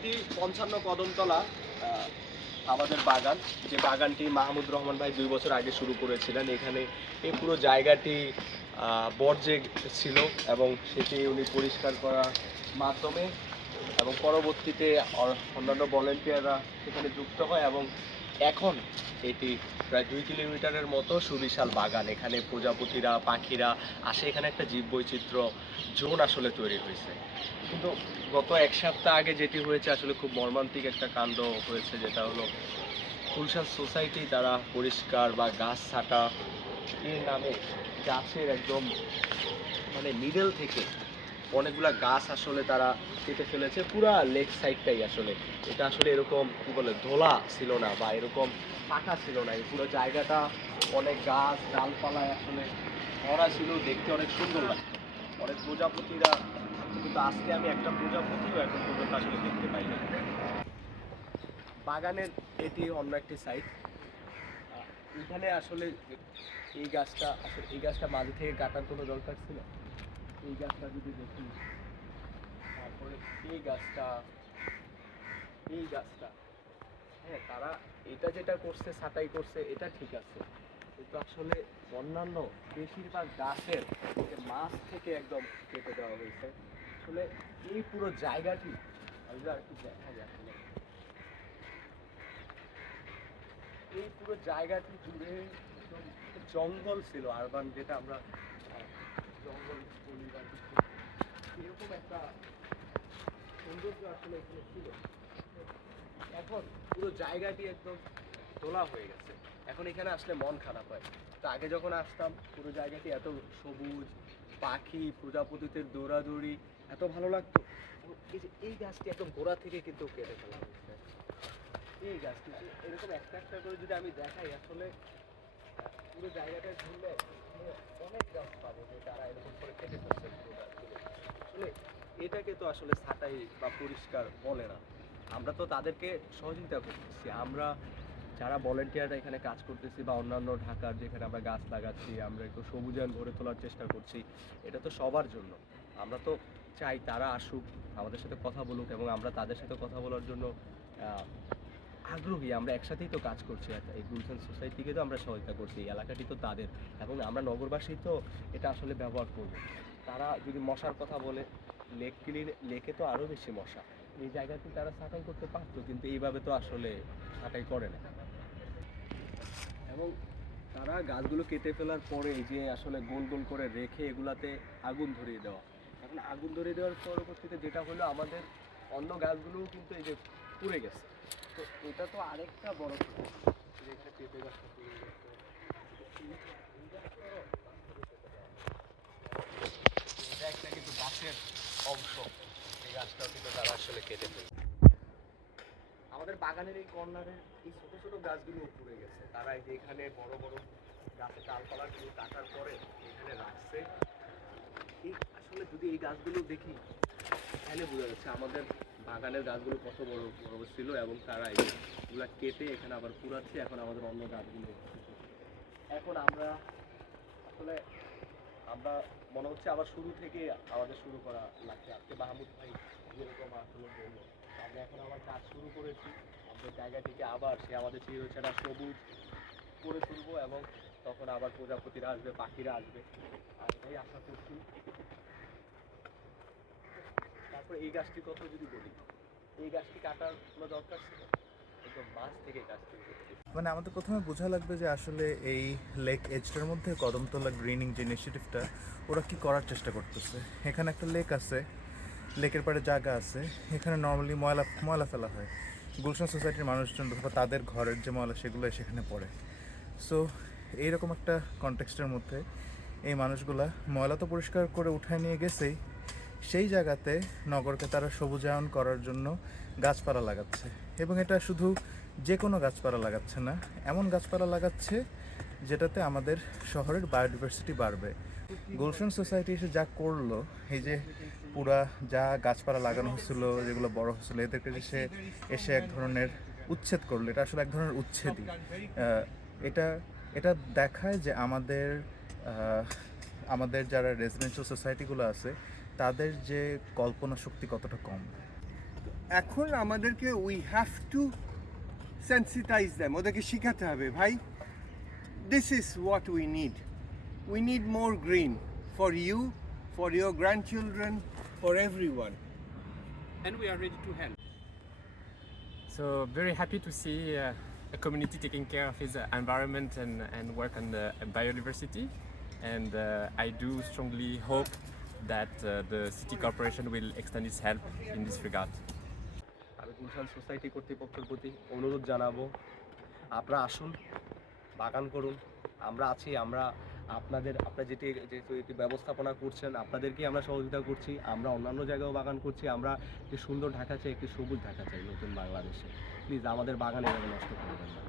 এটি ৫৫ কদমতলা আমাদের বাগান, যে বাগানটি মাহমুদ রহমান ভাই ২ বছর আগে শুরু করেছিলেন। এখানে এই পুরো জায়গাটি বর্জ্যে ছিল এবং সেটি উনি পরিষ্কার করার মাধ্যমে এবং পরবর্তীতে অন্যান্য ভলেন্টিয়াররা সেখানে যুক্ত হয় এবং এখন এটি প্রায় ২ কিলোমিটারের মতো সুবিশাল বাগান। এখানে প্রজাপতিরা, পাখিরা আসে, এখানে একটা জীববৈচিত্র্য জোন আসলে তৈরি হয়েছে। কিন্তু গত ১ সপ্তাহ আগে যেটি হয়েছে আসলে খুব মর্মান্তিক একটা কাণ্ড হয়েছে, যেটা হলো গুলশান সোসাইটি তারা পরিষ্কার বা গাছ ছাঁটা এর নামে গাছের একদম মানে মিডল থেকে অনেকগুলা গাছ আসলে তারা কেটে ফেলেছে। পুরা লেক সাইডটাই আসলে, এটা আসলে এরকম কি বলে ধোলা ছিল না বা এরকম ফাঁকা ছিল না। এই পুরো জায়গাটা অনেক গাছ ডালপালায় আসলে ভরা ছিল, দেখতে অনেক সুন্দর লাগতো। অনেক প্রজাপতিরা, কিন্তু আজকে আমি একটা প্রজাপতিও এখন পর্যন্ত আসলে দেখতে পাইনি। বাগানের এটি অন্য একটি সাইড। এখানে আসলে এই গাছটা মাঝে থেকে কাটার কোনো দরকার ছিল? এই গাছটা যদি দেখি, তারপরে এই গাছটা হ্যাঁ, তারা এটা যেটা করছে, ছাঁটাই করছে, এটা ঠিক আছে, কিন্তু আসলে অন্যান্য বেশিরভাগ গাছের মাছ থেকে একদম কেটে দেওয়া হয়েছে। আসলে এই পুরো জায়গাটি আর কি দেখা যায় আসলে, এই পুরো জায়গাটি জুড়ে একদম জঙ্গল ছিল, আরবান যেটা আমরা জঙ্গল বলি বা কিছু, এরকম একটা সৌন্দর্য আসলে এখানে ছিল। এখন পুরো জায়গাটি একদম দোলা হয়ে গেছে। এখন এখানে আসলে মন খারাপ হয়। তো আগে যখন আসতাম পুরো জায়গাটি এত সবুজ, পাখি প্রজাপতিদের দৌড়াদৌড়ি এত ভালো লাগতো। এই যে এই গাছটি একদম গোড়া থেকে কিন্তু কেটে ফেলা হয়েছে। এই গাছটি এরকম একটা একটা করে যদি আমি দেখাই, আসলে পুরো জায়গাটা ঘুরলে অনেক গাছ পাবো যে তারা এরকম করে কেটে ফেলছে পুরো গাছগুলো। আসলে এটাকে তো আসলে ছাঁটাই বা পরিষ্কার বলে না। আমরা তো তাদেরকে সহযোগিতা করতেছি, আমরা যারা ভলেন্টিয়াররা এখানে কাজ করতেছি বা অন্যান্য ঢাকার যেখানে আমরা গাছ লাগাচ্ছি, আমরা একটু সবুজায়ন গড়ে তোলার চেষ্টা করছি, এটা তো সবার জন্য। আমরা তো চাই তারা আসুক, আমাদের সাথে কথা বলুক এবং আমরা তাদের সাথে কথা বলার জন্য আগ্রহী। আমরা একসাথেই তো কাজ করছি, এই গুলশান সোসাইটিকে তো আমরা সহায়তা করছি, এই এলাকাটি তো তাদের এবং আমরা নগরবাসী তো এটা আসলে ব্যবহার করব। তারা যদি মশার কথা বলে, লেকে তো আরও বেশি মশা, এই জায়গাতে তারা ছাঁটাই করতে পারতো, কিন্তু এইভাবে তো আসলে ছাঁটাই করে না। এবং তারা গাছগুলো কেটে ফেলার পরে এই যে আসলে গোল গোল করে রেখে এগুলাতে আগুন ধরিয়ে দেওয়া। এখন আগুন ধরিয়ে দেওয়ার পরবর্তীতে যেটা হলো, আমাদের অন্য গাছগুলোও কিন্তু এই যে পুড়ে গেছে। তো এটা তো আরেকটা বড় কথা, যে একটা পেঁপে গাছটা পুড়ে গেছে, এটা একটা কিন্তু গাছের অংশ, এই গাছটাও কিন্তু তারা আসলে কেটে ফেলছে। আমাদের বাগানের এই কর্নারের এই ছোট ছোট গাছগুলো পুড়ে গেছে। তারা এই যে এখানে বড় বড় গাছের ডালপালাগুলো কাটার পরে এখানে রাখছে। এই আসলে যদি এই গাছগুলো দেখি, তাহলে বোঝা যাচ্ছে আমাদের বাগানের গাছগুলো কত বড় বড় ছিল এবং তারা এগুলা কেটে এখানে আবার পুরাচ্ছে। এখন আমাদের অন্য গাছগুলো, এখন আমরা আসলে আমরা মনে হচ্ছে আবার শুরু থেকে আমাদের শুরু করা লাগছে। আজকে মাহমুদ ভাই যেরকম আসলে বললো, আমরা এখন আবার কাজ শুরু করেছি। আমাদের জায়গাটিকে আবার সে আমাদের চিরচেনা সবুজ করে তুলবো এবং তখন আবার প্রজাপতিরা আসবে, পাখিরা আসবে, আর এটাই আশা করছি। তারপর এই গাছটির কথা যদি বলি, এই গাছটি কাটার কোনো দরকার ছিল? একদম মাছ থেকে গাছটি কেটে, মানে আমাদের প্রথমে বোঝা লাগবে যে আসলে এই লেক এজটার মধ্যে কদমতলা গ্রিনিং যে ইনিশিয়েটিভটা, ওরা কি করার চেষ্টা করতেছে। এখানে একটা লেক আছে, লেকের পাড়ে জায়গা আছে, এখানে নর্মালি ময়লা ময়লা ফেলা হয়। গুলশান সোসাইটির মানুষজন বা তাদের ঘরের যে ময়লা সেগুলো সেখানে পড়ে। সো এইরকম একটা কনটেক্সটের মধ্যে এই মানুষগুলা ময়লা তো পরিষ্কার করে উঠায় নিয়ে গেছেই, সেই জায়গাতে নগরকে তারা সবুজায়ন করার জন্য গাছপালা লাগাচ্ছে। এবং এটা শুধু যে কোনো গাছপালা লাগাচ্ছে না, এমন গাছপালা লাগাচ্ছে যেটাতে আমাদের শহরের বায়োডিভার্সিটি বাড়বে। গুলশান সোসাইটি এসে যা করলো, এই যে পুরা যা গাছপালা লাগানো হয়েছিল, যেগুলো বড় হয়েছিল, এদেরকে যে সে এসে এক ধরনের উচ্ছেদ করলো, এটা আসলে এক ধরনের উচ্ছেদই। এটা এটা দেখায় যে আমাদের যারা রেসিডেন্সিয়াল সোসাইটিগুলো আছে তাদের যে কল্পনা শক্তি কতটা কম। এখন আমাদেরকে we have to sensitize them, ওদেরকে শেখাতে হবে ভাই this is what we need more green for you, for your grandchildren, for everyone. And we are ready to help. So very happy to see a community taking care of its environment and work on the biodiversity. And I do strongly hope that the city corporation will extend its help in this regard. আমি Gulshan society কর্তৃপক্ষের প্রতি অনুরোধ জানাবো, আপনারা আসুন, বাগান করুন, আমরা আছি, আপনারা যেহেতু এটি ব্যবস্থাপনা করছেন, আপনাদেরকেই আমরা সহযোগিতা করছি। আমরা অন্যান্য জায়গায়ও বাগান করছি। আমরা একটি সুন্দর ঢাকা চাই, একটি সবুজ ঢাকা চাই নতুন বাংলাদেশে। প্লিজ আমাদের বাগান এভাবে নষ্ট করবেন না।